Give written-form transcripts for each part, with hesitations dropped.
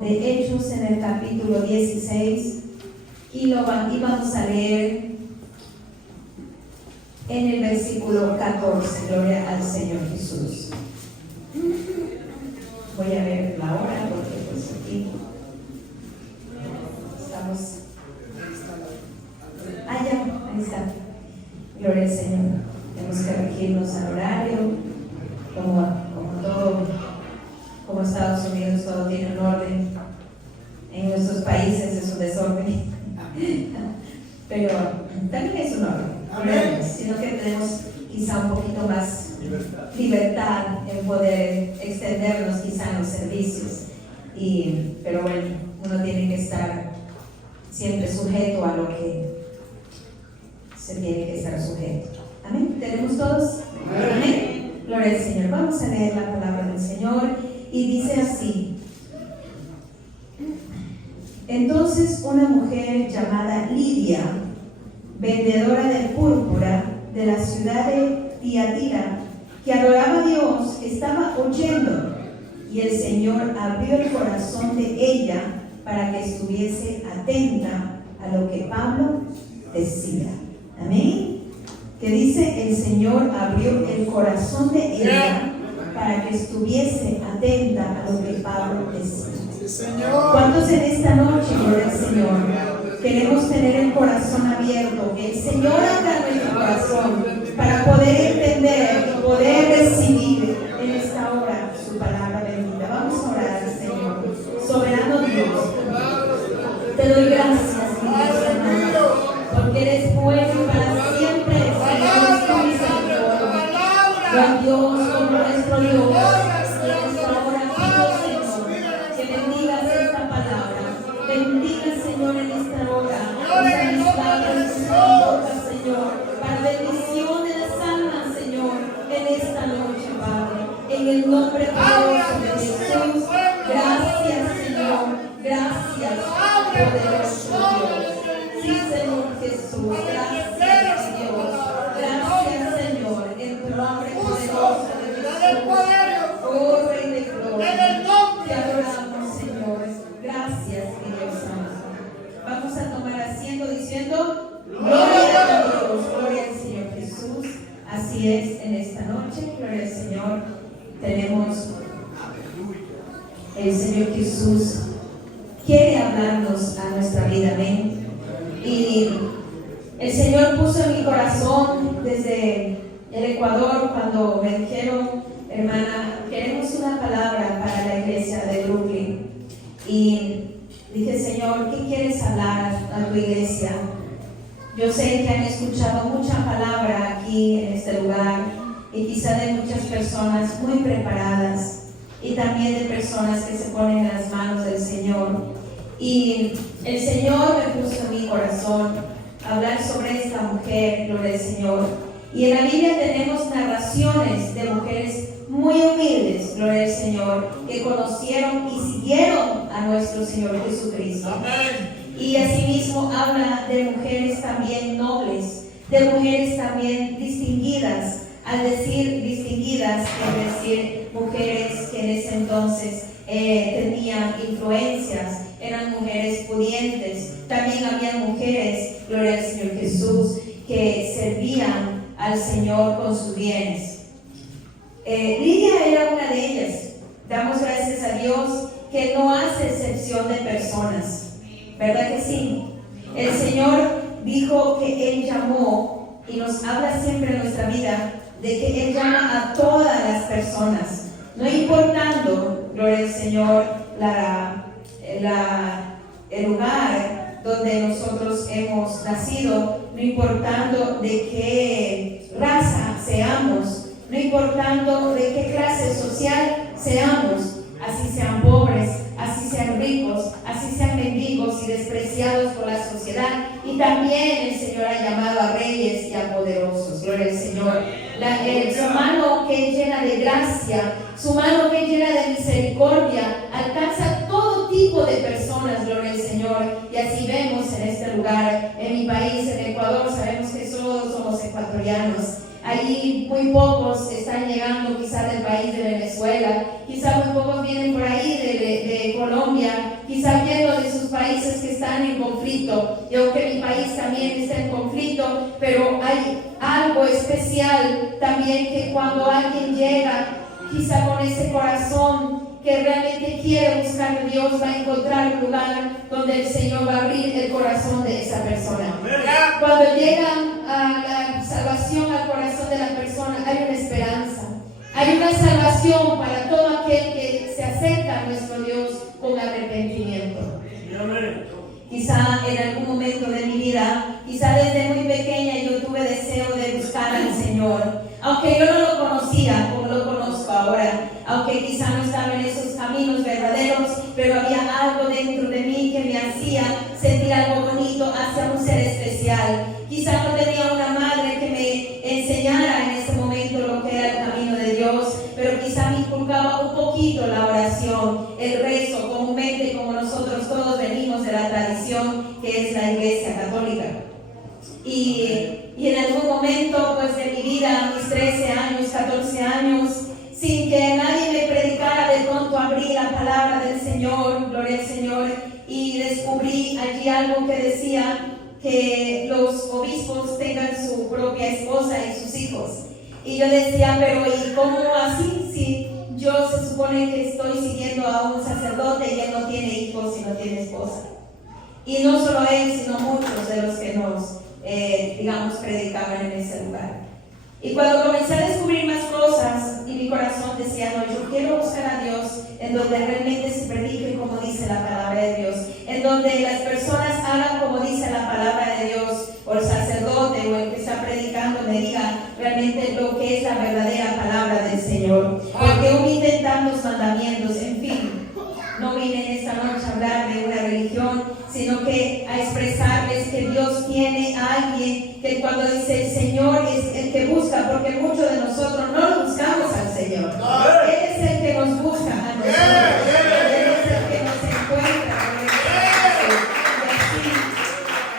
de Hechos en el capítulo 16 y vamos a leer en el versículo 14. Gloria al Señor Jesús. Voy a ver la hora porque pues aquí estamos. Ya, ahí está. Gloria al Señor. Tenemos que regirnos al horario, como todo, como Estados Unidos, todo tiene un orden. En nuestros países es un desorden, pero también es un orden, sino que tenemos quizá un poquito más libertad en poder extendernos quizá en los servicios, pero bueno, uno tiene que estar siempre sujeto a lo que se tiene que estar sujeto. Amén. ¿Tenemos todos? Amén. Gloria al Señor. Vamos a leer la palabra del Señor y dice así: entonces una mujer llamada Lidia, vendedora de púrpura de la ciudad de Tiatira, que adoraba a Dios, estaba oyendo, y el Señor abrió el corazón de ella para que estuviese atenta a lo que Pablo decía. Amén. Que dice: el Señor abrió el corazón de ella para que estuviese atenta a lo que Pablo decía. ¿Cuántos en esta noche, gloria al Señor, queremos tener el corazón abierto? Que el Señor abra nuestro corazón para poder entender y poder recibir en esta hora su palabra bendita. Vamos a orar al Señor. Soberano Dios, te doy gracias, mi Dios hermano, porque eres bueno para siempre, Señor, es tu misericordia. Gran Dios, como nuestro Dios, bendiga, Señor, en esta hora, usa mis labios, usa mi boca, Señor, para bendición de las almas, Señor, en esta noche, Padre, en el nombre poderoso de Jesús. Gracias, Señor, gracias, poderoso Dios. Sí, Señor Jesús, gracias, Dios, gracias, Señor, en tu nombre poderoso de Jesús. Oh, Rey de gloria, te adoramos, Señor. Gracias, mi Dios santo. Vamos a tomar asiento diciendo: gloria a Dios, gloria al Señor Jesús. Así es, en esta noche, gloria al Señor, tenemos el Señor Jesús quiere hablarnos a nuestra vida, amén. Y el Señor puso en mi corazón desde el Ecuador cuando me dijeron: hermana, queremos una palabra para la iglesia de Brooklyn. Y dije: Señor, ¿qué quieres hablar a tu iglesia? Yo sé que han escuchado mucha palabra aquí en este lugar, y quizá de muchas personas muy preparadas, y también de personas que se ponen en las manos del Señor. Y el Señor me puso en mi corazón hablar sobre esta mujer, gloria al Señor. Y en la Biblia tenemos narraciones de mujeres muy humildes, gloria al Señor, que conocieron y siguieron a nuestro Señor Jesucristo. Amén. Y asimismo habla de mujeres también nobles, de mujeres también distinguidas. Al decir distinguidas, es decir, mujeres que en ese entonces tenían influencias, eran mujeres pudientes. También había mujeres, gloria al Señor Jesús, que servían al Señor con sus bienes. Lidia era una de ellas. Damos gracias a Dios que no hace excepción de personas, ¿verdad que sí? El Señor dijo que Él llamó, y nos habla siempre en nuestra vida de que Él llama a todas las personas, no importando, gloria al Señor, el lugar donde nosotros hemos nacido, no importando de qué raza seamos, no importando de qué clase social seamos, así sean pobres, así sean ricos, así sean mendigos y despreciados por la sociedad. Y también el Señor ha llamado a reyes y a poderosos, gloria al Señor. Su mano que es llena de gracia, su mano que es llena de misericordia, alcanza todo tipo de personas, gloria al Señor. Y así vemos en este lugar, en mi país, en Ecuador, sabemos que todos somos ecuatorianos. Allí muy pocos están llegando quizá del país de Venezuela, quizá quizás muy pocos vienen por ahí de Colombia, quizás viendo de sus países que están en conflicto. Y aunque mi país también está en conflicto, pero hay algo especial también que cuando alguien llega, quizá con ese corazón que realmente quiere buscar a Dios, va a encontrar un lugar donde el Señor va a abrir el corazón de esa persona. Cuando llegan a la salvación al corazón de la persona, hay una esperanza, hay una salvación para todo aquel que se acerca a nuestro Dios con arrepentimiento. Quizá en algún momento de mi vida, quizá desde muy pequeña yo tuve deseo de buscar al Señor, aunque yo no lo conocía como lo conozco ahora, aunque quizá no estaba en esos caminos verdaderos, pero había algo dentro de mí que me hacía sentir algo bonito hacia un ser especial. Quizá no tenía una madre que me enseñara en ese momento lo que era el camino de Dios, pero quizá me inculcaba un poquito la oración, el rezo, comúnmente como nosotros todos venimos de la tradición que es la Iglesia Católica. Y en algún momento pues de mi vida, mis 13 años, 14 años, sin que nadie me predicara, de pronto abrí la palabra del Señor, gloria al Señor, y descubrí allí algo que decía que los obispos tengan su propia esposa y sus hijos. Y yo decía, pero ¿y cómo así? Si yo se supone que estoy siguiendo a un sacerdote y él no tiene hijos y no tiene esposa. Y no solo él, sino muchos de los que nos, predicaban en ese lugar. Y cuando comencé a descubrir más cosas, y mi corazón decía, no, yo quiero buscar a Dios en donde realmente se predique como dice la palabra de Dios, en donde las personas hagan como dice la palabra de Dios, o el sacerdote o el que está predicando me diga realmente lo que es la verdadera palabra del Señor. Porque humilde tantos mandamientos, en fin. No vine en esta noche a hablar de una religión, sino que a expresarles que Dios tiene a alguien que cuando dice el Señor es el que busca, porque muchos de nosotros no lo buscamos al Señor. Él es el que nos busca a nosotros. Él es el que nos encuentra. Y así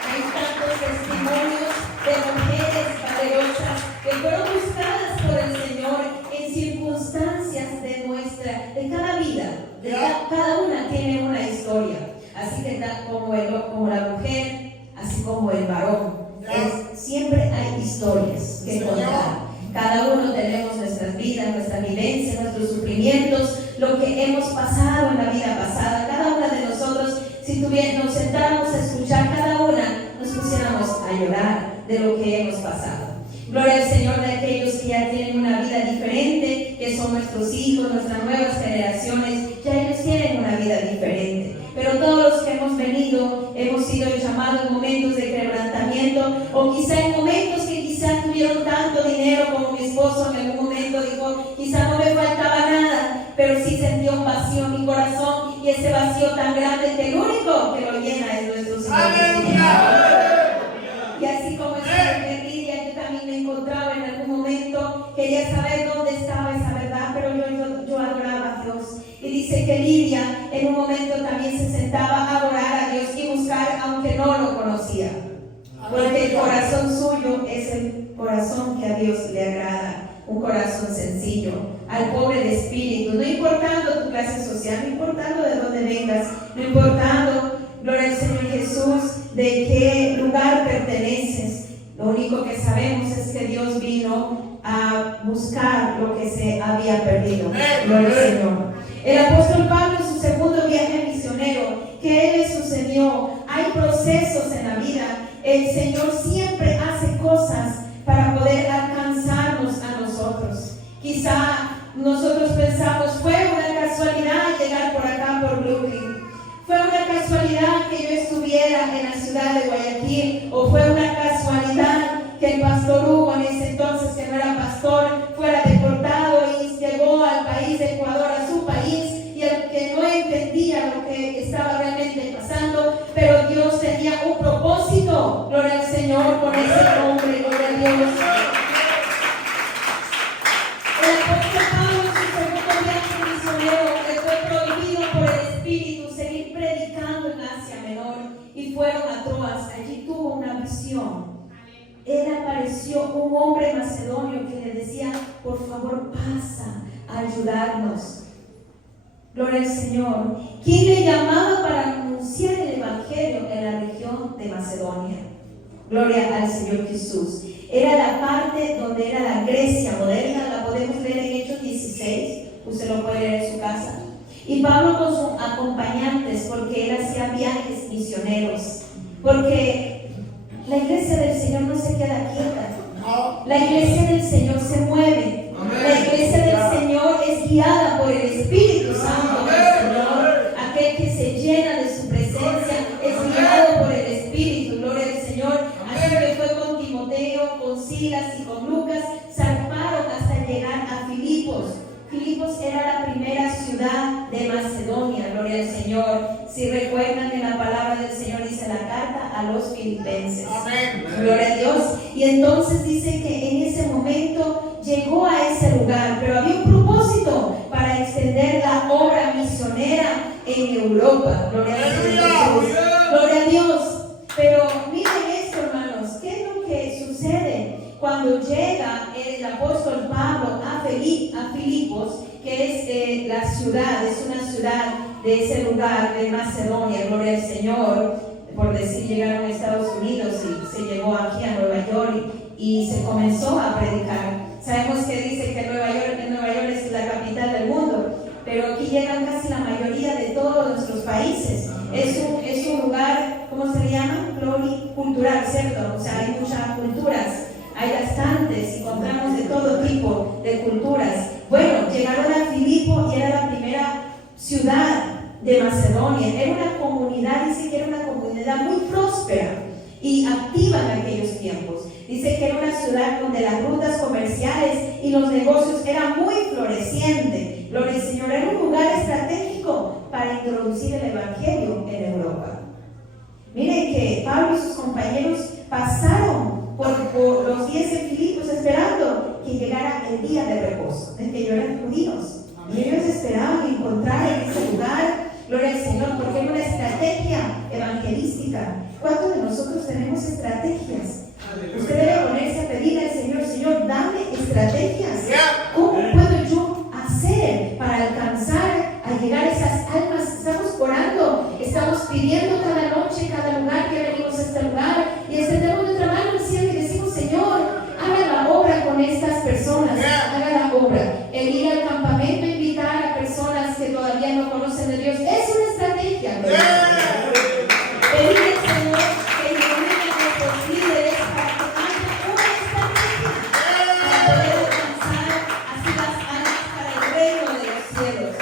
hay tantos testimonios de mujeres valerosas que fueron buscadas por el Señor en circunstancias de cada vida. Cada una tiene una historia, así que como la mujer, así como el varón, siempre hay historias que contar. Cada uno tenemos nuestras vidas, nuestras vivencias, nuestros sufrimientos, lo que hemos pasado en la vida pasada. Cada una de nosotros, si nos sentáramos a escuchar cada una, nos pusiéramos a llorar de lo que hemos pasado. Gloria al Señor de aquellos que ya tienen una vida diferente, que son nuestros hijos, nuestras nuevas generaciones, ya ellos tienen una vida diferente. Pero todos los que hemos venido, hemos sido llamados en momentos de quebrantamiento, o quizá en momentos que quizá tuvieron tanto dinero como mi esposo en algún momento dijo, quizá no me faltaba nada, pero sí sentía un vacío en mi corazón, y ese vacío tan grande que el único que lo llena es nuestro Señor Jesucristo. Y así como esa mujer Lidia, yo también me encontraba en algún momento, quería saber dónde estaba esa verdad, pero yo adoraba a Dios. Y dice que Lidia en un momento también se sentaba a adorar a Dios y buscar, aunque no lo conocía. Porque el corazón suyo es el corazón que a Dios le agrada, un corazón sencillo, al pobre de espíritu, no importando tu clase social, no importando de dónde vengas, no importando, gloria al Señor Jesús, de qué lugar perteneces. Lo único que sabemos es que Dios vino a buscar lo que se había perdido. Gloria al Señor. El apóstol Pablo en su segundo viaje misionero, ¿qué le sucedió? Hay procesos en la vida. El Señor siempre hace cosas para poder alcanzarnos a nosotros. Quizá nosotros pensamos, fue una casualidad llegar por acá, por Brooklyn. Fue una casualidad que yo estuviera en la ciudad de Guayaquil, o fue una casualidad que el pastor Hugo, en ese entonces que no era pastor, fuera deportado y llegó al país de Ecuador, a su país, y el que no entendía lo que estaba realmente pasando, pero Dios tenía un propósito. Gloria al Señor con ese hombre, gloria a Dios. El apóstol Pablo en su segundo viaje misionero le fue prohibido por el Espíritu seguir predicando en Asia Menor, y fueron a Troas. Allí tuvo una visión. Él apareció un hombre macedonio que le decía, por favor pasa a ayudarnos. Gloria al Señor. Quien le llamaba para anunciar el Evangelio en la región de Macedonia. Gloria al Señor Jesús. Era la parte donde era la Grecia moderna, la podemos leer en Hechos 16, usted lo puede leer en su casa. Y Pablo con sus acompañantes, porque él hacía viajes misioneros, porque la iglesia del Señor no se queda quieta, la iglesia del Señor se mueve, la iglesia del Señor es guiada por el Espíritu Santo del Señor. Aquel que se llena de su presencia es guiado por el Espíritu. Gloria al Señor. Así que fue con Timoteo, con Silas y con Lucas, zarparon hasta llegar a Filipos. Filipos era la primera ciudad de Macedonia. Gloria al Señor. Si recuerdan, en la palabra del Señor dice la carta a los filipenses. Amén. Gloria a Dios. Y entonces dice que en ese momento llegó a ese lugar, pero había un propósito para extender la obra misionera en Europa. Gloria a Dios. Gloria a Dios. Pero miren esto, hermanos, ¿qué es lo que sucede cuando llega el apóstol Pablo a Filipos, que es la ciudad, es una ciudad de ese lugar de Macedonia? Gloria al Señor. Por decir, llegaron a Estados Unidos y se llegó aquí a Nueva York y se comenzó a predicar. Sabemos que dice que Nueva York es la capital del mundo, pero aquí llegan casi la mayoría de todos nuestros países. Es un lugar, ¿cómo se le llama? Pluricultural, ¿cierto? O sea, hay muchas culturas, hay bastantes, encontramos de todo tipo de culturas. Bueno, llegaron a Filipo y era la primera ciudad de Macedonia. Era una comunidad, dice que era una comunidad muy próspera y activa en aquellos tiempos. Dice que era una ciudad donde las rutas comerciales y los negocios eran muy florecientes. Gloria al Señor. Era un lugar estratégico para introducir el Evangelio en Europa. Miren que Pablo y sus compañeros pasaron por los días en Filipos esperando que llegara el día de reposo, en que ellos eran judíos. Y ellos esperaban encontrar en ese lugar, gloria al Señor, porque era una estrategia evangelística. ¿Cuántos de nosotros tenemos estrategias? Usted debe ponerse a pedir al Señor: Señor, dame estrategias. ¿Cómo puedo yo hacer para alcanzar a llegar a esas almas? Estamos orando, estamos pidiendo cada noche, cada lugar que venimos a este lugar, y extendemos nuestra mano al cielo y decimos: Señor, haga la obra con estas personas, haga la obra. El ir al campamento, invitar a personas que todavía no conocen de Dios, es una estrategia. Pedir al Señor que ilumine a nuestros líderes para que haya una estrategia para poder alcanzar así las almas para el reino de los cielos.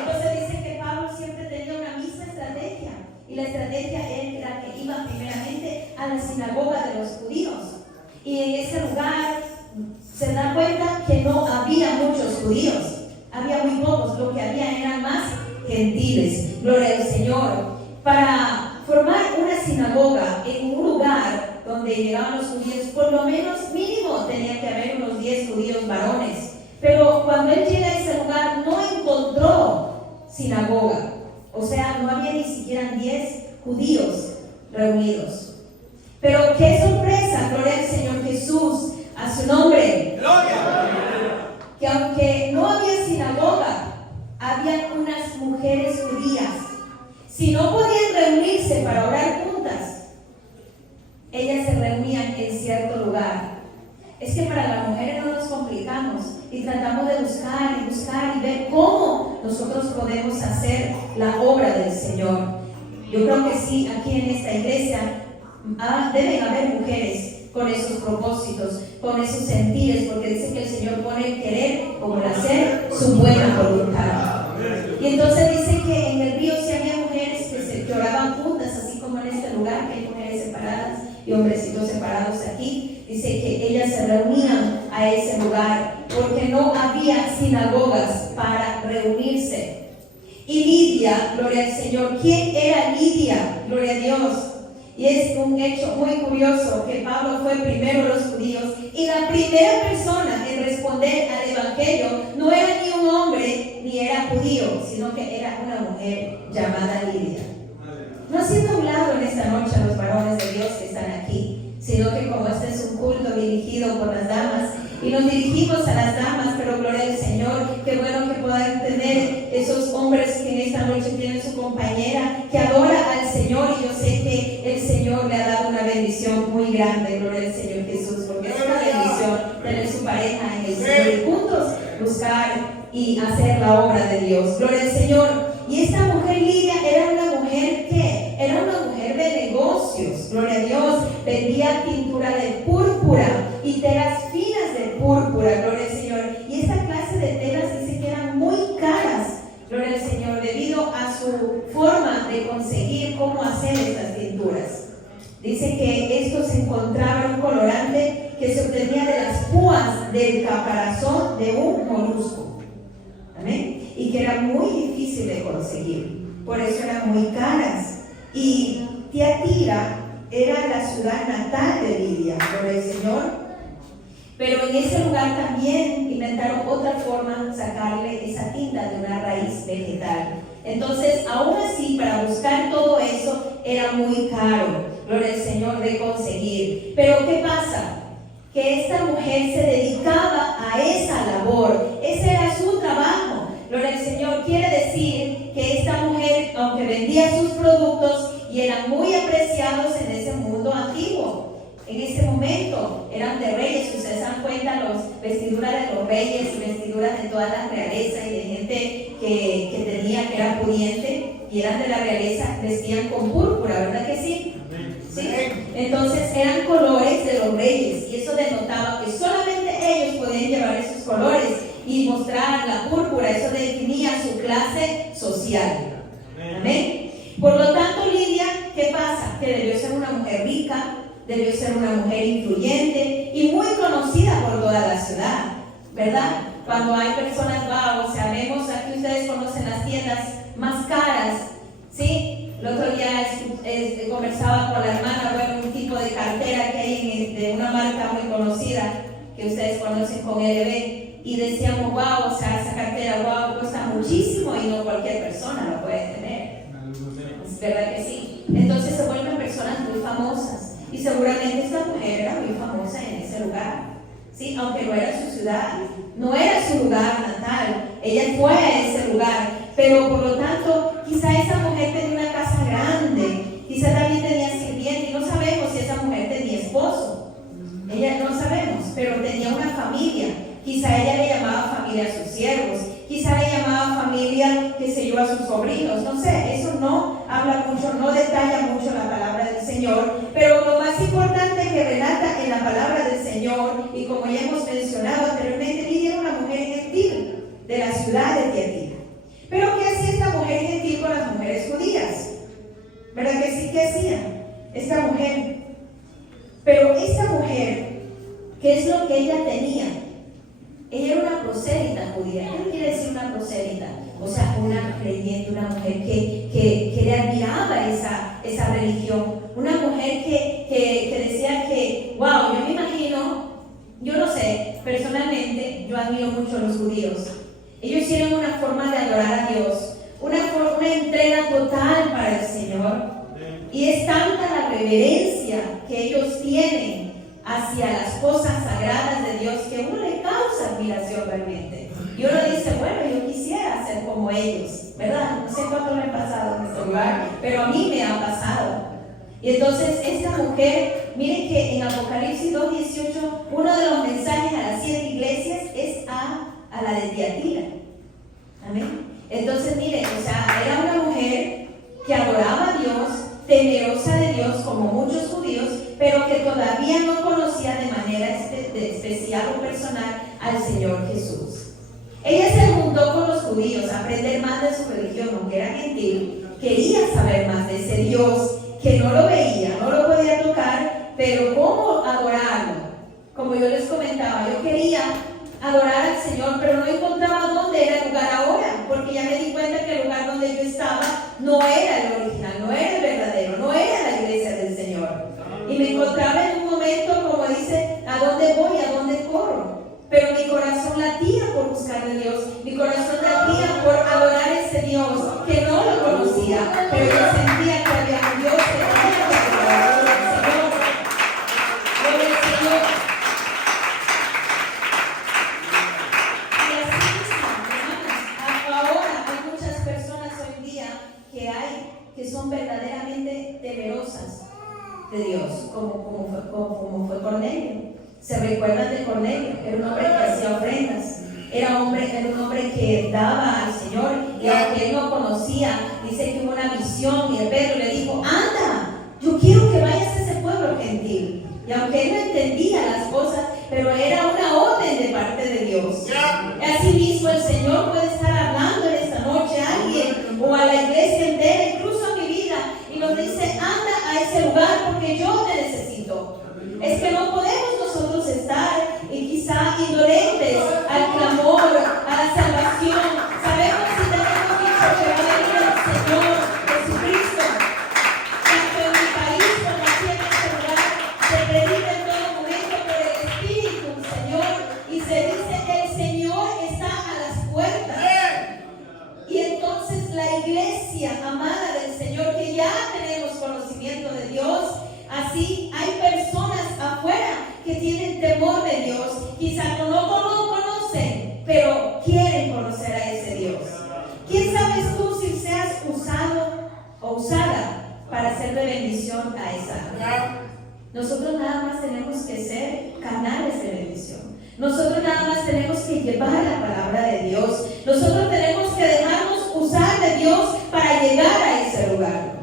Entonces dice que Pablo siempre tenía una misma estrategia, y la estrategia era que iba primeramente a la sinagoga de los judíos, y en ese lugar se da cuenta que no había muchos judíos, había muy pocos, lo que había eran más gentiles. Gloria al Señor. Para formar una sinagoga en un lugar donde llegaban los judíos, por lo menos mínimo tenía que haber unos 10 judíos varones. Pero cuando él llega a ese lugar no encontró sinagoga, o sea, no había ni siquiera 10 judíos reunidos. Pero qué sorpresa, gloria al Señor Jesús, a su nombre. Que aunque no había sinagoga, había unas mujeres judías. Si no podían reunirse para orar juntas, ellas se reunían en cierto lugar. Es que para las mujeres no nos complicamos y tratamos de buscar y ver cómo nosotros podemos hacer la obra del Señor. Yo creo que sí, aquí en esta iglesia deben haber mujeres con esos propósitos, con esos sentires, porque dice que el Señor pone el querer como el hacer su buena voluntad. Y entonces dice que en el río sí había mujeres que oraban juntas, así como en este lugar, que hay mujeres separadas y hombrecitos separados aquí. Dice que ellas se reunían a ese lugar porque no había sinagogas para reunirse. Y Lidia, gloria al Señor. ¿Quién era Lidia? Gloria a Dios. Y es un hecho muy curioso que Pablo fue primero los judíos, y la primera persona en responder al evangelio no era ni un hombre ni era judío, sino que era una mujer llamada Lidia. No haciendo a un lado en esta noche a los varones de Dios que están aquí, sino que como este es un culto dirigido por las damas, y nos dirigimos a las damas, pero gloria al Señor, qué bueno que puedan tener esos hombres que en esta noche tienen su compañera, que adora al Señor, y yo sé que el Señor le ha dado una bendición muy grande, gloria al Señor Jesús, porque es una bendición tener su pareja en el Señor y juntos buscar y hacer la obra de Dios, gloria al Señor. Y esta mujer Lidia era una mujer que era una mujer de negocios, gloria a Dios, vendía pintura de púrpura y telas finas de púrpura, gloria al Señor. Y esta clase de telas dice que eran muy caras, gloria al Señor, debido a su forma de conseguir cómo hacer estas pinturas. Dice que esto se encontraba en un colorante que se obtenía de las púas del caparazón de un molusco. Amén. Y que era muy difícil de conseguir, por eso eran muy caras. Y Tiatira era la ciudad natal de Lidia, por el Señor, pero en ese lugar también inventaron otra forma de sacarle esa tinta de una raíz vegetal. Entonces, aún así, para buscar todo eso era muy caro, gloria al Señor, de conseguir. Pero ¿qué pasa? Que esta mujer se dedicaba a esa labor, ese era su trabajo. Gloria al Señor, quiere decir que esta mujer, aunque vendía sus productos y eran muy apreciados en ese mundo antiguo, en ese momento eran de reyes. Ustedes se dan cuenta, las vestiduras de los reyes y vestiduras de toda la realeza y de gente que era pudiente y eran de la realeza, vestían con púrpura, ¿verdad que sí? ¿Sí? Entonces eran colores de los reyes, y eso denotaba que solamente ellos podían llevar esos colores y mostrar la púrpura. Eso definía su clase social. Amén. Por lo tanto, Lidia, ¿qué pasa? Que debió ser una mujer rica, debió ser una mujer influyente y muy conocida por toda la ciudad, ¿verdad? Cuando hay personas, wow, o sea, vemos aquí, ustedes conocen las tiendas más caras, ¿sí? El otro día conversaba con la hermana, bueno, un tipo de cartera que hay de una marca muy conocida que ustedes conocen con LB, y decíamos, wow, o sea, esa cartera, wow, cuesta muchísimo y no cualquier persona lo puede tener. Es verdad que sí. Entonces se vuelven personas muy famosas, y seguramente esta mujer era muy famosa en ese lugar, ¿sí? Aunque no era su ciudad, no era su lugar natal, ella fue a ese lugar, pero por lo tanto, quizá esa mujer tenía una casa grande, quizá también tenía sirviente, y no sabemos si esa mujer tenía esposo, ella no sabemos, pero tenía una familia. Quizá ella le llamaba familia a sus siervos, quizá le llamaba familia, qué sé yo, a sus sobrinos, no sé, eso no habla mucho, no detalla mucho la palabra del Señor, pero lo más importante que relata en la palabra del Señor, y como ya hemos mencionado anteriormente, Lidia era una mujer gentil de la ciudad de Tiatira. Pero ¿qué hacía esta mujer gentil con las mujeres judías? ¿Verdad que sí? ¿Qué hacía esta mujer? Pero esta mujer, ¿qué es lo que ella tenía? Ella era una prosélita judía. ¿Qué quiere decir una prosélita? O sea, una creyente, una mujer que le admiraba esa religión. Una mujer que decía que, wow, yo me imagino, yo no sé, personalmente, yo admiro mucho a los judíos. Ellos tienen una forma de adorar a Dios, una entrega total para el Señor. Y es tanta la reverencia que ellos tienen hacia las cosas sagradas de Dios que uno le causa admiración realmente. Y uno dice, bueno, yo quisiera ser como ellos, ¿verdad? No sé cuánto me ha pasado en este lugar, pero a mí me ha pasado. Y entonces esta mujer, miren que en Apocalipsis 2:18, uno de los mensajes a las 7 iglesias es a la de Tiatira. Amén. Entonces miren, o sea, era una mujer que adoraba a Dios, temerosa de Dios como muchos judíos, pero que todavía no conocía de manera especial o personal al Señor Jesús. Ella se juntó con los judíos a aprender más de su religión, aunque era gentil, quería saber más de ese Dios que no lo veía, no lo podía tocar, pero cómo adorarlo. Como yo les comentaba, yo quería adorar al Señor, pero no encontraba dónde era el lugar ahora, porque ya me di cuenta que el lugar donde yo estaba no era el original, no era el verdadero, no era la iglesia del Señor. Y me encontraba en un momento, como dice, ¿a dónde voy? ¿A dónde corro? Pero mi corazón latía por buscar a Dios, mi corazón latía por adorar a ese Dios que no lo conocía, pero yo sentía que había un Dios que tenía que adorar al Señor. Gloria al Señor. de Dios, como fue Cornelio. ¿Se recuerdan de Cornelio? Era un hombre que hacía ofrendas. Era un hombre que daba al Señor, y aunque él no conocía, dice que hubo una visión y el Pedro le dijo: anda, yo quiero que vayas a ese pueblo gentil. Y aunque él no entendía las cosas, pero era una orden de parte de Dios. Asimismo, el Señor puede estar hablando en esta noche a alguien o a la iglesia entera, incluso a mi vida, y nos dice: anda a ese lugar porque yo te necesito. Es que no podemos nosotros estar quizá indolentes al clamor, a la salvación. Sabemos si tenemos dicho que va a venir el Señor Jesucristo. Tanto en mi país como aquí en este lugar se predica en todo momento por el Espíritu, Señor, y se dice que el Señor está a las puertas. Y entonces la iglesia amada del Señor, que ya tenemos conocimiento de Dios, así hay personas afuera que tienen temor de Dios, quizá no conocen, pero quieren conocer a ese Dios. ¿Quién sabes tú si seas usado o usada para ser de bendición a esa? Nosotros nada más tenemos que ser canales de bendición. Nosotros nada más tenemos que llevar la palabra de Dios. Nosotros tenemos que dejarnos usar de Dios para llegar a ese lugar.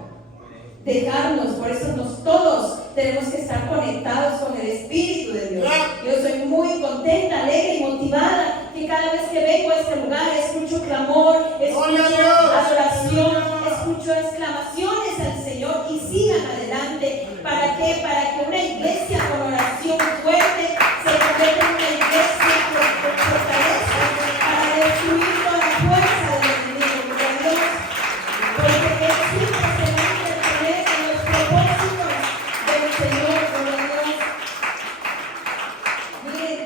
Dejarnos, por eso todos tenemos que estar conectados con el Espíritu de Dios. Yo soy muy contenta, alegre y motivada que cada vez que vengo a este lugar escucho clamor, escucho adoración, escucho exclamaciones al Señor, y sigan adelante. ¿Para qué? Para que una iglesia con oración fuerte se convierta en una iglesia con fortaleza para destruir toda la fuerza del enemigo. Gloria a Dios. Porque Él siempre se va a interponer en los propósitos del Señor. Gloria a Dios. Miren,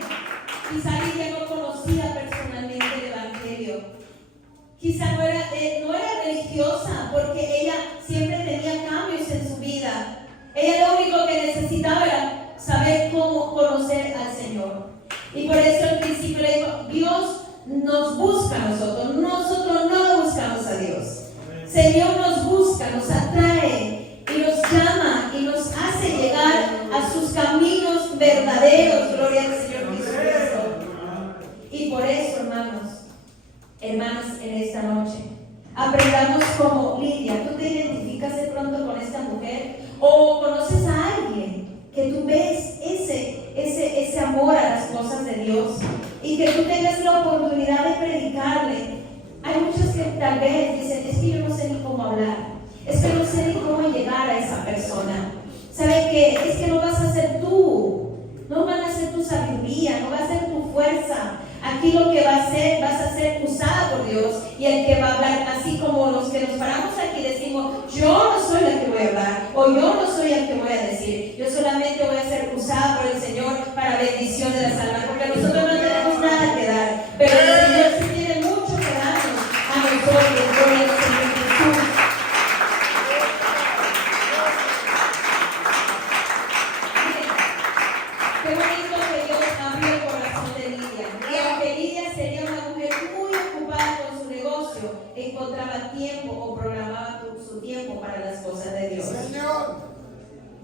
quizá Lidia no conocía personalmente el Evangelio. Quizá no era religiosa, porque ella siempre tenía cambios en su vida. Ella lo único que necesitaba era saber cómo conocer al Señor. Y por eso al principio le dijo: Dios nos busca a nosotros no buscamos a Dios. Señor nos busca, nos atrae y nos llama y nos hace llegar a sus caminos verdaderos. Gloria al Señor Jesucristo. Y por eso, hermanas, en esta noche aprendamos como Lidia. Tú te identificas de pronto con esta mujer, o conoces a alguien que tú ves ese amor a las cosas de Dios, y que tú tengas la oportunidad de predicarle. Hay muchos que tal vez dicen: es que yo no sé ni cómo hablar, es que no sé ni cómo llegar a esa persona. ¿Saben qué? Es que no vas a ser tú, no van a ser tu sabiduría, no va a ser tu fuerza. Aquí lo que vas a ser usada por Dios, y el que va a hablar, así como los que nos paramos aquí decimos: yo no soy la que voy a hablar, o yo no soy el que voy a decir, yo solamente voy a ser usada por el Señor para bendición de las almas, porque nosotros no tenemos nada que dar, pero el Señor sí tiene mucho que darnos a nosotros. Gloria al Señor Jesús. Qué bonito que Dios abrió el corazón de Lidia. Y aunque Lidia sería una mujer muy ocupada con su negocio, encontraba tiempo o programaba su tiempo para las cosas de Dios.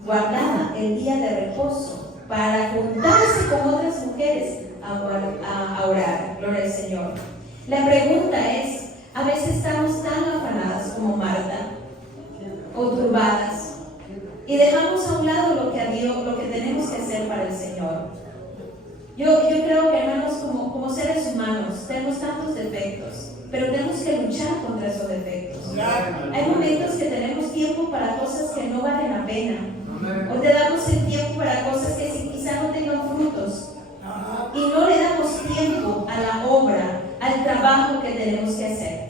Guardaba el día de reposo para juntarse con otras mujeres a orar. Gloria al Señor. La pregunta es: a veces estamos tan afanadas como Marta, o turbadas, y dejamos a un lado lo que tenemos que hacer para el Señor. Yo creo que, hermanos, como seres humanos tenemos tantos defectos, pero tenemos que luchar contra esos defectos. Hay momentos que tenemos tiempo para cosas que no valen la pena, o te damos el tiempo para cosas que quizá no tengan frutos, y no le damos tiempo a la obra, al trabajo que tenemos que hacer.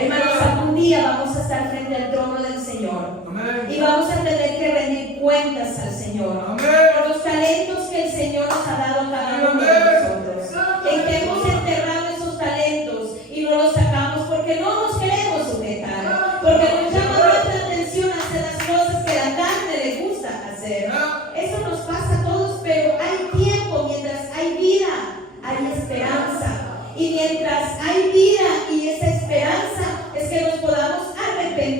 Hermanos, algún día vamos a estar frente al trono del Señor, y vamos a tener que rendir cuentas al Señor por los talentos que el Señor nos ha dado a cada uno de nosotros, en que hemos enterrado esos talentos y no los sacamos porque no nos queremos sujetar, porque nos llama nuestra atención hacer las cosas que la carne le gusta hacer. Eso nos pasa a todos, pero hay tiempo. Mientras hay vida, hay esperanza, y mientras hay vida y esa esperanza es que nos podamos arrepentir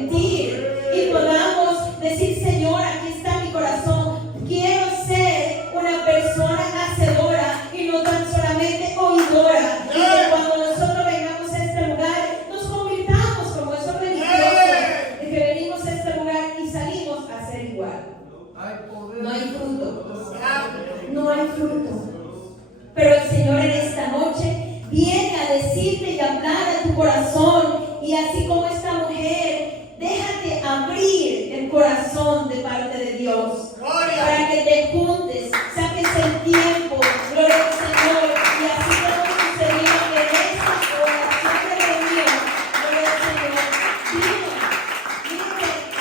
y así como esta mujer, déjate abrir el corazón de parte de Dios. Para que te juntes, saques el tiempo, gloria al Señor, y así como sucedió en esa oración de reunión, gloria al Señor.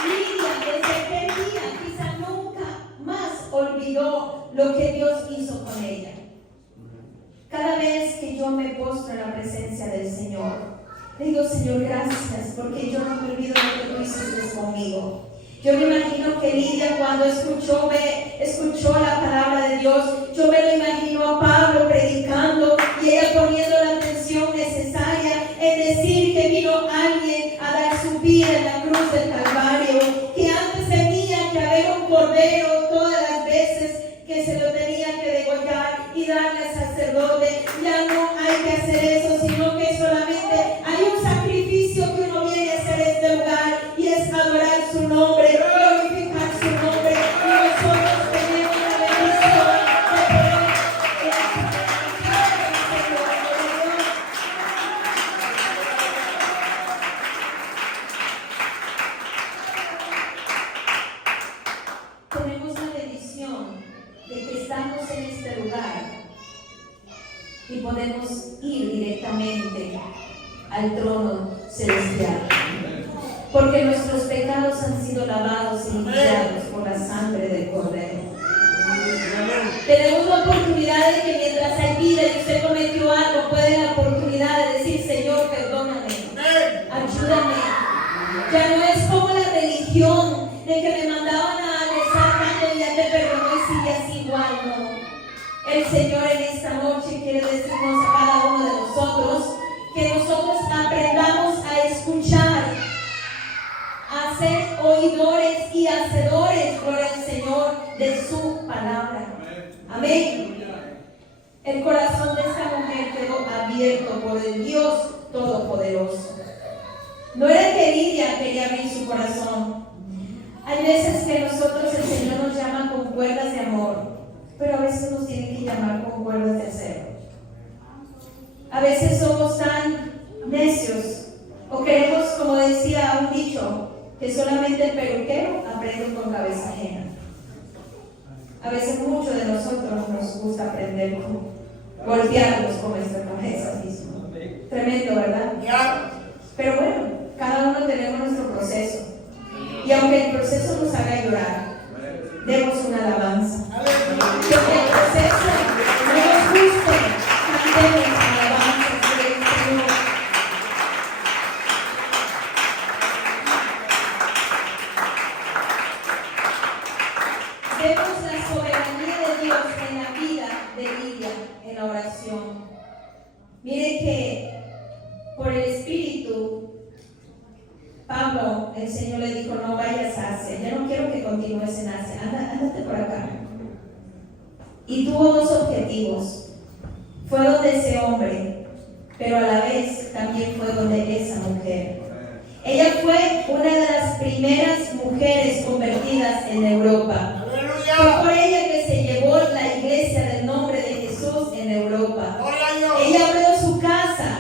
Lidia, desde aquel día, quizá nunca más olvidó lo que Dios hizo con ella. Cada vez que yo me postro en la presencia del Señor, le digo, Señor, gracias, porque yo no me olvido lo que tú hiciste conmigo. Yo me imagino que Lidia, cuando escuchó la palabra de Dios, yo me lo imagino a Pablo predicando y ella poniendo la atención necesaria en decir que vino alguien a dar su vida en la cruz del Calvario, que antes tenía que haber un cordero todas las veces que se lo tenía que degollar y darle al sacerdote. Ya no hay que hacer eso, sino que solamente hay un sacrificio que uno viene a hacer en este lugar, y es adorar su nombre, glorificar su nombre. Y nosotros tenemos la bendición de poder tenemos la bendición de que estamos en este lugar y podemos ir directamente al trono celestial, porque nuestros pecados han sido lavados y limpiados por la sangre del Cordero. Tenemos la oportunidad de que mientras hay vida y usted cometió algo, puede la oportunidad de decir, Señor, perdóname, ayúdame. Ya no es como la religión de que me mandaban a rezar tanto y ya te perdonó y sigues igual, no. El Señor en esta noche quiere decirnos a cada uno de nosotros que nosotros aprendamos a escuchar, a ser oidores y hacedores, gloria al Señor, de su palabra. Amén. El corazón de esta mujer quedó abierto por el Dios Todopoderoso. No era que Lidia quería abrir su corazón. Hay veces que nosotros, el Señor nos llama con cuerdas de amor, pero a veces nos tiene que llamar con cuerdas de acero. A veces somos tan necios, o queremos, como decía un dicho, que solamente el peluquero aprende con cabeza ajena. A veces muchos de nosotros nos gusta aprender con golpearnos con nuestra cabeza mismo. Tremendo, ¿verdad? Pero bueno, cada uno tenemos nuestro proceso. Y aunque el proceso nos haga llorar, demos una alabanza. Que el proceso no nos guste, cantemos alabanzas del Señor. Vemos la soberanía de Dios en la vida de Lidia en la oración. Mire que por el Espíritu, Pablo, el Señor le dijo, no vayas a Asia, ya no quiero que continúes en Asia, ándate por acá. Y tuvo dos objetivos. Fue donde ese hombre, pero a la vez también fue donde esa mujer. Ella fue una de las primeras mujeres convertidas en Europa. Fue por ella que se llevó la iglesia del nombre de Jesús en Europa. Ella abrió su casa.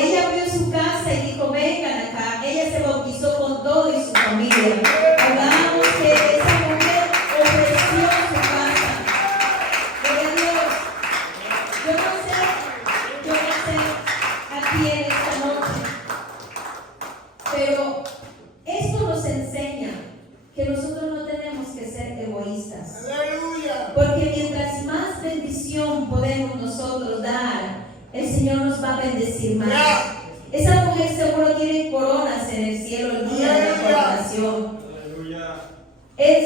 Ella abrió su casa y dijo, vengan acá. Ella se bautizó con todo y su familia. Hablamos que esa mujer ofreció su casa. Gloria a Dios. Yo no sé aquí en esta noche, pero esto nos enseña que nosotros no tenemos que ser egoístas. Porque mientras más bendición podemos nosotros dar, el Señor nos va a bendecir más. Esa mujer seguro tiene coronas en el cielo el día de la coronación.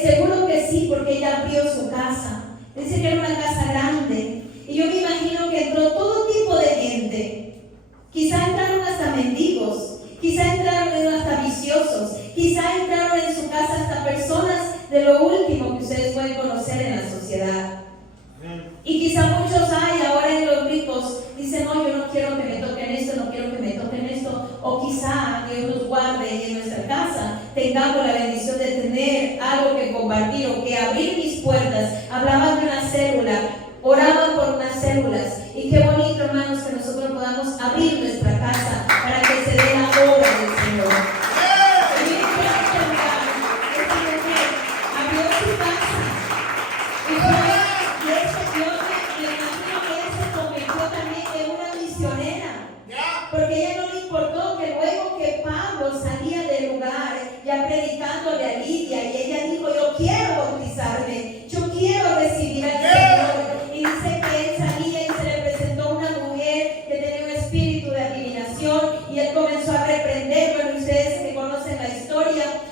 Seguro que sí, porque ella abrió su casa. Dice que era una casa grande. Y yo me imagino que entró todo tipo de gente. Quizá entraron hasta mendigos. Quizá entraron hasta viciosos. Quizá entraron en su casa hasta personas de lo último que ustedes pueden conocer en la sociedad. Y quizá muchos hay ahora en los ricos, dicen, no, yo no quiero que me toquen esto, no quiero que me toquen esto. O quizá Dios nos guarde y en nuestra casa tengamos la bendición de tener algo que compartir o que abrir mis puertas. Hablaban de una célula, oraban por unas células. Y qué bonito, hermanos, que nosotros podamos abrir nuestra casa para que se dé la obra del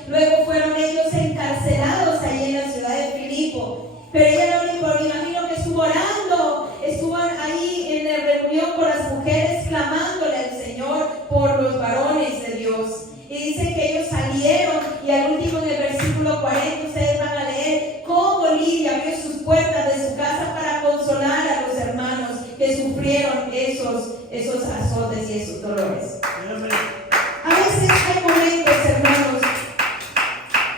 Luego fueron ellos encarcelados ahí en la ciudad de Filipo. Pero ella me imagino que estuvo orando, estuvo ahí en la reunión con las mujeres clamándole al Señor por los varones de Dios. Y dice que ellos salieron, y al último en el versículo 40 ustedes van a leer cómo Lidia abrió sus puertas de su casa para consolar a los hermanos que sufrieron esos azotes y esos dolores. A veces hay momentos, hermanos,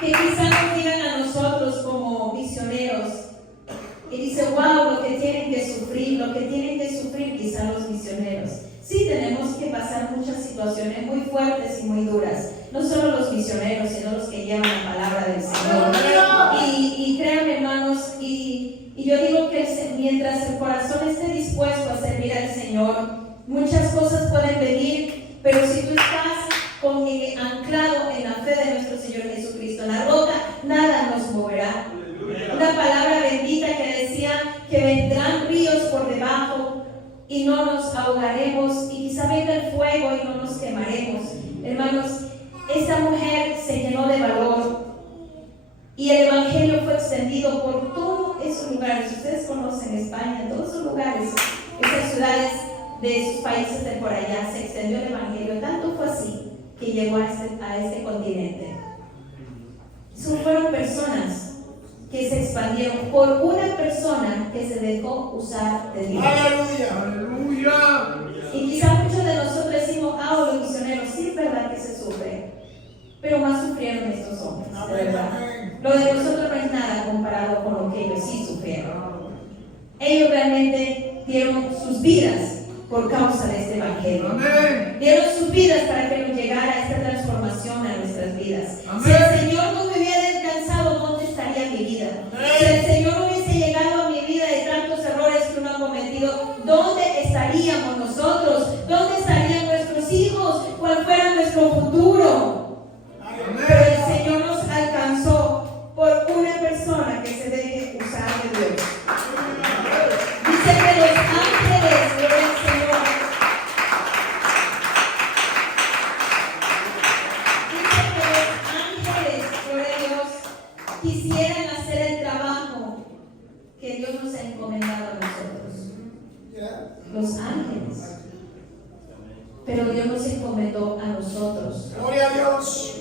que quizás nos digan a nosotros como misioneros y dice, wow, lo que tienen que sufrir quizás los misioneros. Sí, tenemos que pasar muchas situaciones muy fuertes y muy duras, no solo los misioneros, sino los que llevan la palabra del Señor. Y créanme, hermanos, y yo digo que mientras el corazón esté dispuesto a servir al Señor, muchas cosas pueden venir, pero si tú estás anclado en la fe de nuestro Señor Jesucristo, en la roca, nada nos moverá. Una palabra bendita que decía que vendrán ríos por debajo y no nos ahogaremos, y quizá venga el fuego y no nos quemaremos. Hermanos, esta mujer se llenó de valor y el evangelio fue extendido por todos esos lugares. Ustedes conocen España, todos esos lugares, esas ciudades de esos países de por allá, se extendió el evangelio. Tanto fue así que llegó a este continente. Fueron personas que se expandieron por una persona que se dejó usar de Dios. ¡Aleluya! Y quizá muchos de nosotros decimos, los misioneros, sí es verdad que se sufre, pero más sufrieron estos hombres, de verdad. Lo de nosotros no es nada comparado con lo que ellos sí sufrieron. Ellos realmente dieron sus vidas por causa de este evangelio. Dieron sus vidas para que nos llegara esta transformación a nuestras vidas. Si el Señor no me hubiera descansado, ¿dónde estaría mi vida? Si el Señor no hubiese llegado a mi vida de tantos errores que uno ha cometido, ¿dónde estaríamos nosotros? ¿Dónde estarían nuestros hijos? ¿Cuál fuera nuestro futuro? Pero el Señor nos alcanzó por una persona que se deje usar de Dios. Dice que los ángeles, gloria al Señor, dice que los ángeles, gloria a Dios, quisieran hacer el trabajo que Dios nos ha encomendado a nosotros. Los ángeles. Pero Dios nos encomendó a nosotros. Gloria a Dios.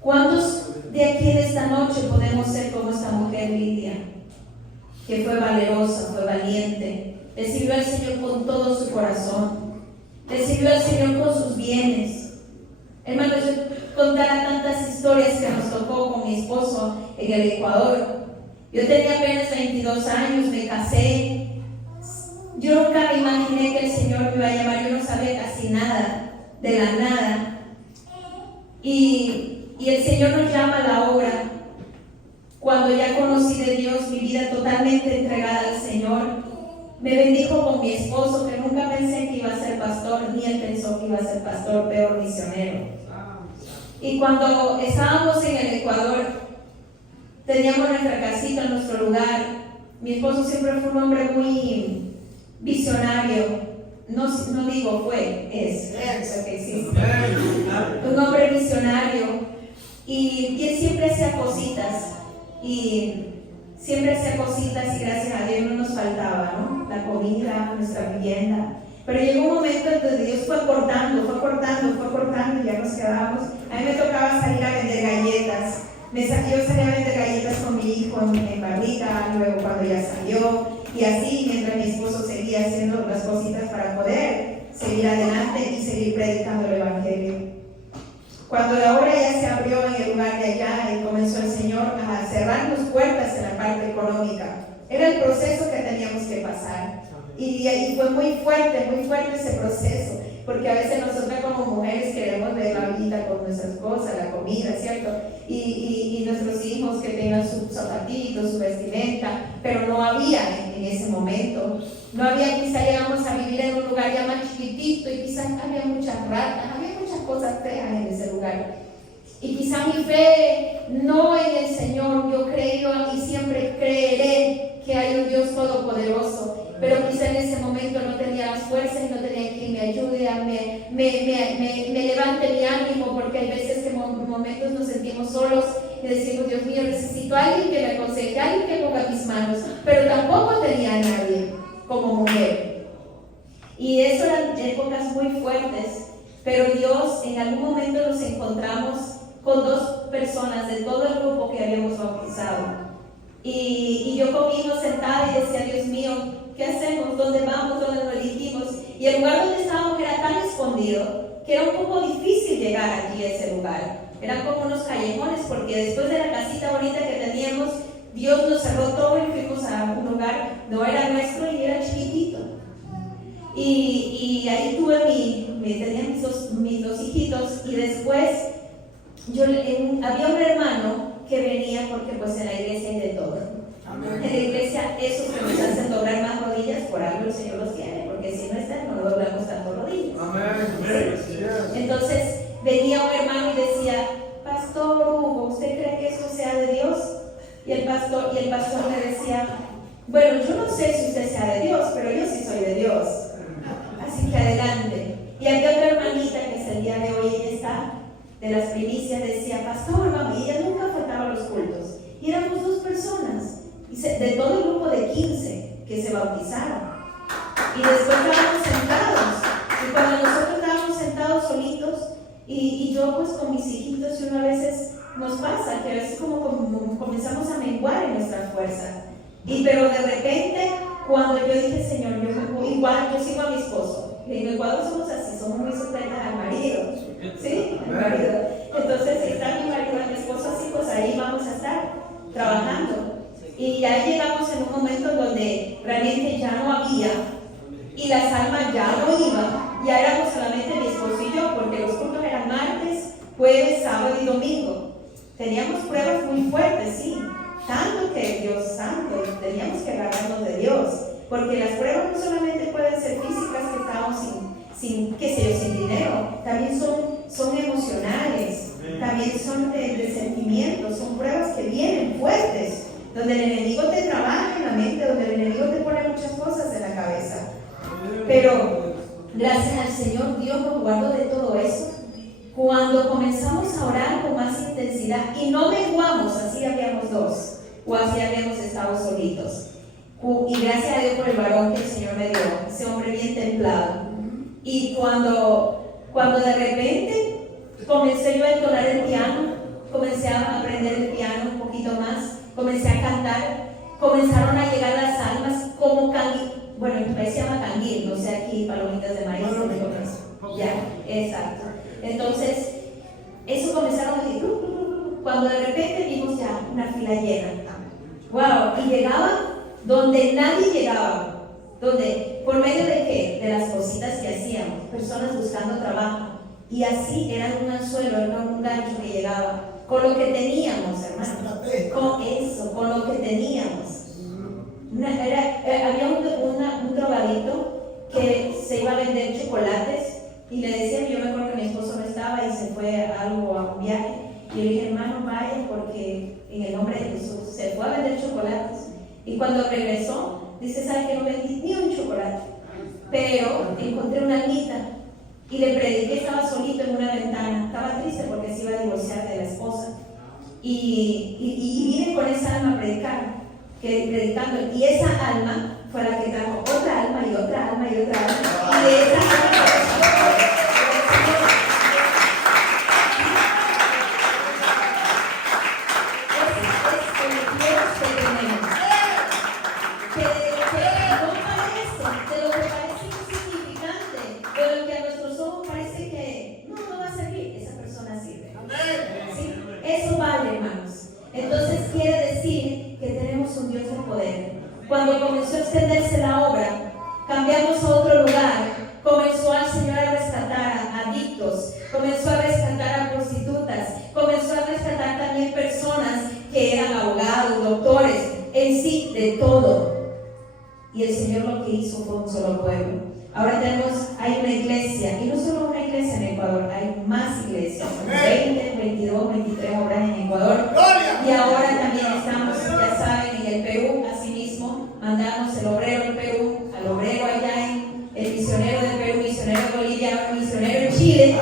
¿Cuántos de aquí en esta noche podemos ser como esta mujer Lidia, que fue valerosa, fue valiente, le sirvió al Señor con todo su corazón, le sirvió al Señor con sus bienes? Hermanos, yo contara tantas historias que nos tocó con mi esposo en el Ecuador. Yo tenía apenas 22 años, me casé. Yo nunca me imaginé que el Señor me iba a llamar. Yo no sabía casi nada, de la nada. Y el Señor nos llama a la obra. Cuando ya conocí de Dios, mi vida totalmente entregada al Señor, me bendijo con mi esposo, que nunca pensé que iba a ser pastor, ni él pensó que iba a ser pastor, peor misionero. Y cuando estábamos en el Ecuador, teníamos nuestra casita, nuestro lugar. Mi esposo siempre fue un hombre muy visionario. No digo fue, es porque existe. Un hombre visionario. Y él siempre hacía cositas. Y siempre hacía cositas, y gracias a Dios no nos faltaba, ¿no? La comida, nuestra vivienda. Pero llegó un momento en donde Dios fue cortando y ya nos quedábamos. A mí me tocaba salir a vender galletas. Yo salía a vender galletas con mi hijo en barriga, luego cuando ya salió, y así mientras mi esposo seguía haciendo las cositas para poder seguir adelante y seguir predicando el evangelio. Cuando la obra ya se abrió en el lugar de allá y comenzó el Señor a cerrarnos puertas en la parte económica, era el proceso que teníamos que pasar. Y fue muy fuerte ese proceso, porque a veces nosotras como mujeres queremos ver la vida con nuestras cosas, la comida, ¿cierto? Y nuestros hijos que tengan sus zapatitos, su vestimenta, pero no había en ese momento. No había, quizá llegamos a vivir en un lugar ya más chiquitito y quizás había muchas ratas, había muchas cosas feas en ese lugar. Y quizá mi fe no en el Señor, yo creo y siempre creeré que hay un Dios todopoderoso, pero quizá en ese momento no tenía las fuerzas y no tenía quien me ayude, me levante mi ánimo, porque hay veces que momentos nos sentimos solos y decimos, Dios mío, necesito a alguien que me aconseje, alguien que ponga mis manos, pero tampoco tenía a nadie como mujer. Y eso eran épocas muy fuertes, pero Dios, en algún momento nos encontramos con 2 personas de todo el grupo que habíamos bautizado. Y yo conmigo sentada y decía, Dios mío, ¿qué hacemos? ¿Dónde vamos? ¿Dónde nos dirigimos? Y el lugar donde estábamos era tan escondido que era un poco difícil llegar aquí a ese lugar. Eran como unos callejones, porque después de la casita bonita que teníamos, Dios nos cerró todo y fuimos a un lugar, no era nuestro y era chiquitito. Y ahí tenía mis dos hijitos, y después había un hermano que venía, porque pues en la iglesia hay de todo. Amén. En la iglesia esos que nos hacen doblar más rodillas, por algo el Señor los tiene, porque si no están, no doblamos tanto rodillas. Amén. Entonces venía un hermano y decía, Pastor Hugo, ¿usted cree que eso sea de Dios? Y el pastor le decía, bueno, yo no sé si usted sea de Dios, pero yo sí soy de Dios. Así que adelante. Y había otra hermanita que es el día de hoy, ella está de las primicias, decía, Pastor, mami, ella nunca faltaba a los cultos. Y éramos 2 personas, de todo el grupo de 15 que se bautizaron. Y después estábamos sentados. Y cuando nosotros estábamos sentados solitos, y yo pues con mis hijitos, y una veces nos pasa que a veces como comenzamos a menguar en nuestra fuerza. Pero de repente, cuando yo dije, Señor, yo sigo a mi esposo. En Ecuador somos así, somos muy sujetas al marido. ¿Sí? Al marido. Entonces, si está mi marido, mi esposo así, pues ahí vamos a estar trabajando. Y ya llegamos en un momento donde realmente ya no había, y las almas ya no iban, ya éramos solamente mi esposo y yo, porque los cultos eran martes, jueves, sábado y domingo. Teníamos pruebas muy fuertes, sí, tanto que Dios santo, teníamos que agarrarnos de Dios, porque las pruebas no solamente pueden ser físicas, que estamos sin dinero, también son emocionales, también son de sentimientos, son pruebas que vienen fuertes, donde el enemigo te trabaja en la mente, donde el enemigo te pone muchas cosas en la cabeza. Pero gracias al Señor, Dios nos guardó de todo eso. Cuando comenzamos a orar con más intensidad y no menguamos, así habíamos 2, o así habíamos estado solitos. Y gracias a Dios por el varón que el Señor me dio, ese hombre bien templado. Y cuando de repente comencé yo a entonar el piano, comencé a aprender el piano un poquito más, comencé a cantar, comenzaron a llegar las almas como canguil. Bueno, en mi país se llama canguil, no sé aquí, palomitas de maíz. Ya, exacto. Entonces, eso comenzaron a decir, cuando de repente vimos ya una fila llena. ¡Wow! Y llegaban donde nadie llegaba. Donde, ¿por medio de qué? De las cositas que hacíamos, personas buscando trabajo. Y así eran un anzuelo, era un gancho que llegaba. Con lo que teníamos, hermano. Con eso, con lo que teníamos. Había un drogadito que se iba a vender chocolates. Y le decía, yo me acuerdo que mi esposo no estaba y se fue a un viaje. Y yo le dije, hermano, vaya, porque en el nombre de Jesús se fue a vender chocolates. Y cuando regresó, dice, ¿sabe que no vendí ni un chocolate? Pero encontré una almita y le prediqué, estaba solito en una ventana. Estaba triste porque se iba a divorciar de la esposa. Y vine con esa alma a predicando. Y esa alma fue la que trajo otra alma y otra alma y otra alma. Y de esa alma, entonces quiere decir que tenemos un Dios de poder. Cuando comenzó a extenderse la obra, cambiamos a otro lugar. Comenzó al Señor a rescatar a adictos, comenzó a rescatar a prostitutas, comenzó a rescatar también personas que eran abogados, doctores, en sí, de todo. Y el Señor lo que hizo fue un solo pueblo. Ahora hay una iglesia, y no solo una iglesia en Ecuador, hay más iglesias, 20, 22, 23 obras en Ecuador. Y ahora también estamos, ya saben, en el Perú, asimismo, mandamos el obrero en Perú, al obrero allá el misionero de Perú, misionero de Bolivia, misionero en Chile,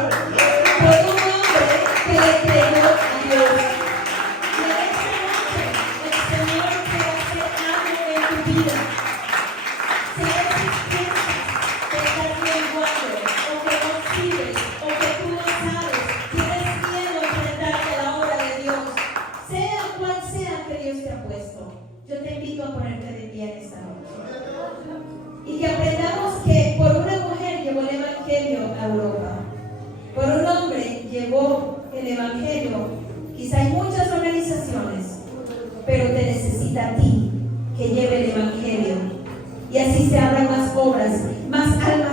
por un hombre que le entregó pero te necesita a ti que lleve el evangelio. Y así se abran más obras, más almas